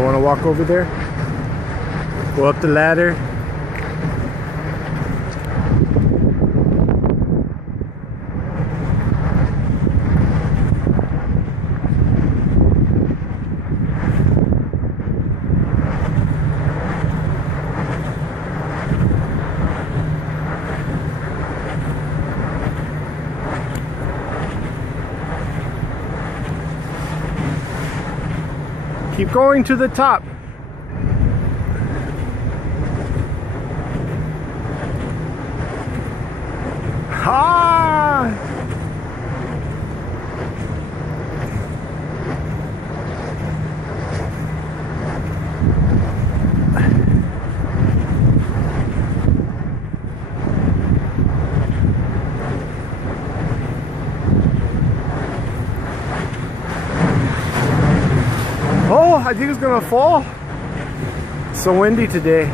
don't want to walk over there? Go up the ladder. Keep going to the top. Ah! Oh, I think it's gonna fall. It's so windy today.